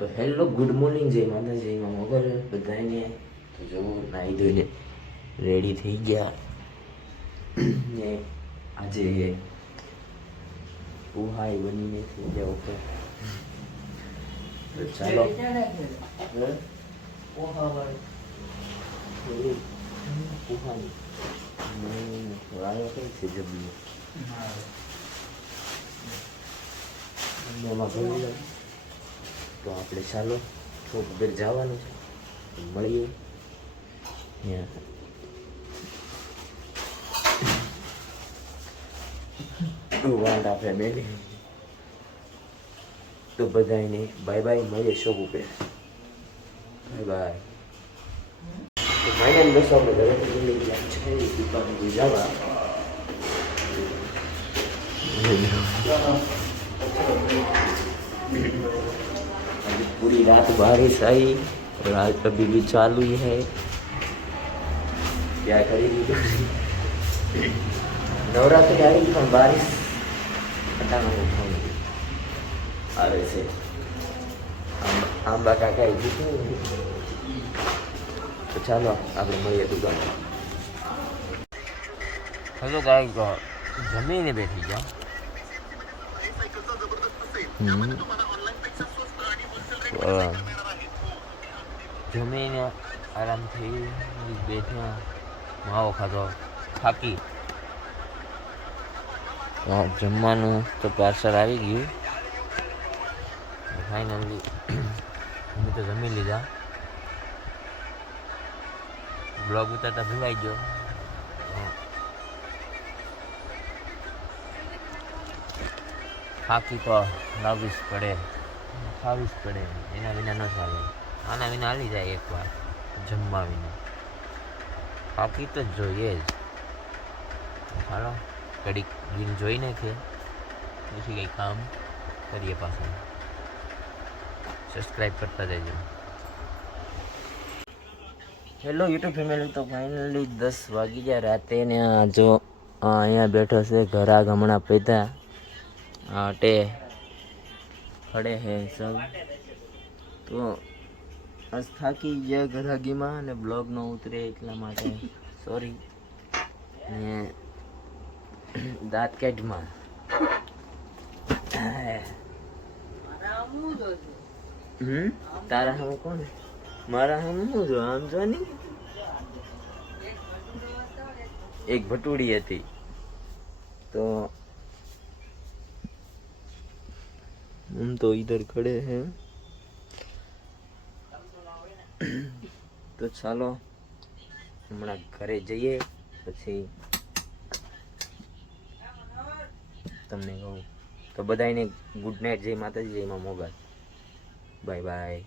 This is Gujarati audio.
તો હેલો ગુડ મોર્નિંગ, જય માતાજી, જય માં મોગલ બધાને. તો જો નાહી ધોઈને રેડી થઈ ગયા ને આજે ઉહાઈ બનીને થઈ ગયા ઉપર. તો ચાલો ઉહાની કઈ છે જમી તો આપણે ચાલો થોડુંક બેર જવાનું છે, મળીએ વાંટ આપણે બેની. તો બધાને બાય બાય, મળીએ શોપ ઉપર. Bye bye. તો ફાઇનલ બસ આપણે ઘરે લઈ ગયા છે દુકાન જવા. अभी पूरी रात बारिश आई और आज अभी भी चालू ही है. क्या करेगी नवरात्रि आई પણ બારિશ ફટાફટ આવે છે. આંબા કાકાએ કીધું. તો ચાલો આપણે મળીએ દુકાનમાં. હેલો ગાઈસ, જમીને બેઠી ગયા. જમીને આરામથી બેઠા, માવો ખાધો, થાકી. જમવાનું તો પાર્સલ આવી ગયું. ફાઇનલી અમે તો જમી લીધા. બ્લોગ ઉતારતા ભૂલાઈ ગયો. થાકી તો લાવવી જ પડે, ખાવી જ પડે, એના વિના ન ચાલે. આના વિના હાલી જાય એકવાર જમવા વિના. થાકી તો જોઈએ જ. ચાલો ઘડીક રીલ જોઈ નાખીએ, પછી કંઈ કામ કરીએ પાછું. સબસ્ક્રાઈબ કરતા જજો. હેલો યુટ્યુબ ફેમિલી, તો ફાઇનલી 10 વાગી ગયા રાતે ને જો અહીંયા બેઠો છે ઘરા ગમણા પૈદા આટે ખડે હે સબ. તો આજ થાકી ગયા ઘરાગીમાં અને બ્લોગ ન ઉતરે એટલા માટે સોરી. ને દાંત કાઢમાં તારા હમ કોણ? મારા હમ શું જો આમ જો ની એક ભટુડી હતી. તો हम तो इधर खड़े हैं. તો ચાલો હમણાં ઘરે જઈએ, પછી તમને કહું. તો બધાને ગુડ નાઇટ, જય માતાજી, જય માં મોગલ. Bye bye.